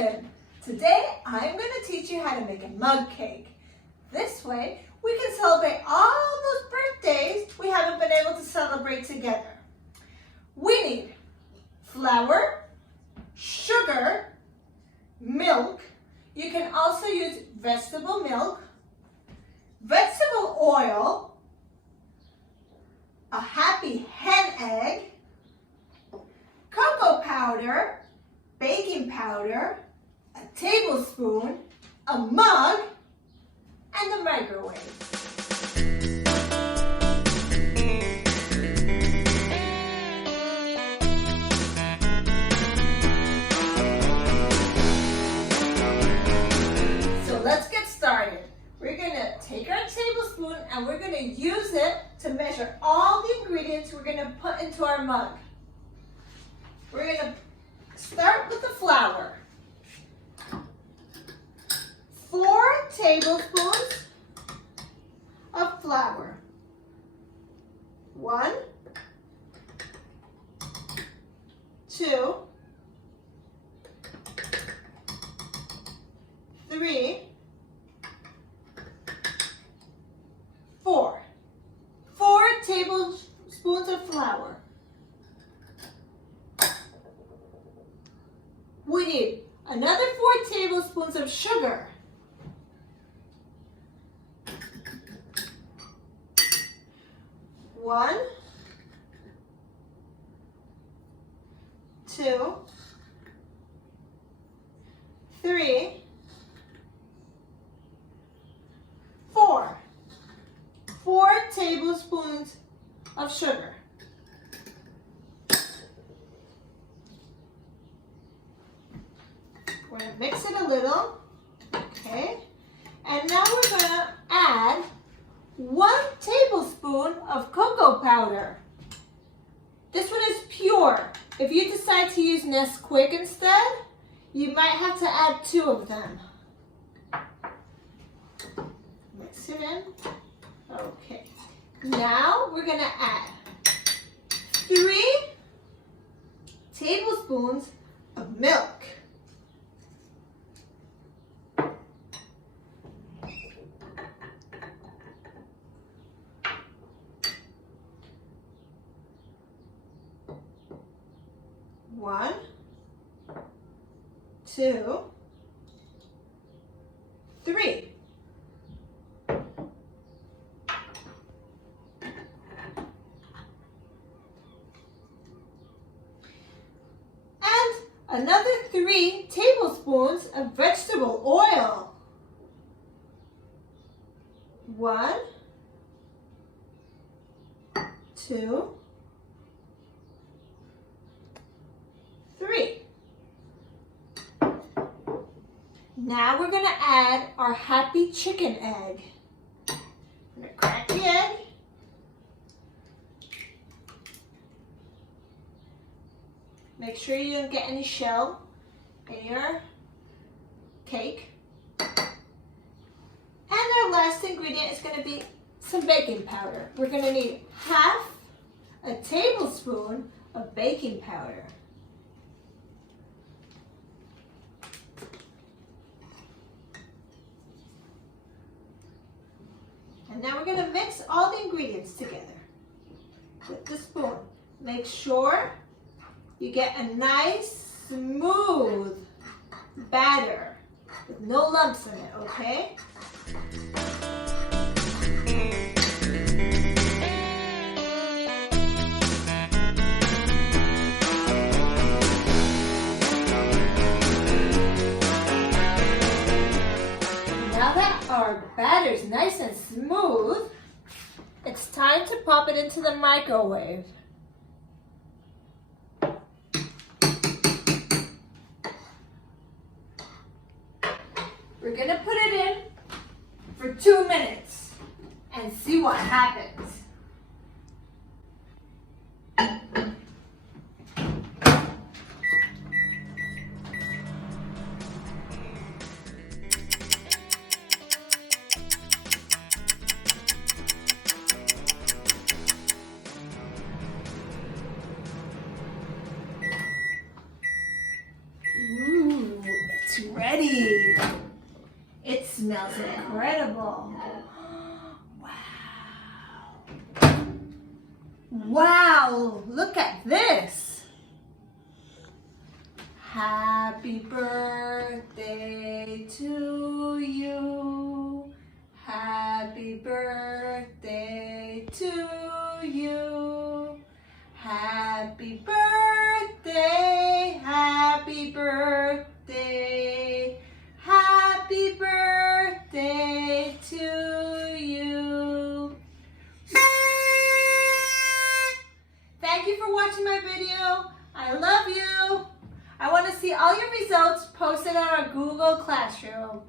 Katherine. Today I'm going to teach you how to make a mug cake. This way we can celebrate all those birthdays we haven't been able to celebrate together. We need flour, sugar, milk. You can also use vegetable milk, vegetable oil, a happy hen egg, cocoa powder, baking powder, a tablespoon, a mug, and the microwave. So let's get started. We're going to take our tablespoon and we're going to use it to measure all the ingredients we're going to put into our mug. We're going to start with the flour. 4 tablespoons of flour. 1, 2, 3, 4. 4 tablespoons of flour. We need another 4 tablespoons of sugar. 1, 2, 3, 4. 4 tablespoons of sugar. We're going to mix it a little, okay? And now we're going to add 1 tablespoon of cocoa powder. This one is pure. If you decide to use Nesquik instead, you might have to add 2 of them. Mix it in. Okay. Now we're going to add 3 tablespoons of milk. One, 2, 3. And another 3 tablespoons of vegetable oil. 1, 2, 3. Now we're going to add our happy chicken egg. I'm going to crack the egg. Make sure you don't get any shell in your cake. And our last ingredient is going to be some baking powder. We're going to need half a tablespoon of baking powder. And now we're going to mix all the ingredients together with the spoon. Make sure you get a nice, smooth batter with no lumps in it, okay? Now that our batter is nice and smooth, it's time to pop it into the microwave. We're going to put it in for 2 minutes and see what happens. Wow, look at this. Happy birthday to you. Happy birthday to you. Happy birthday, happy birthday, happy birthday to you. Thank you for watching my video. I love you. I want to see all your results posted on our Google Classroom.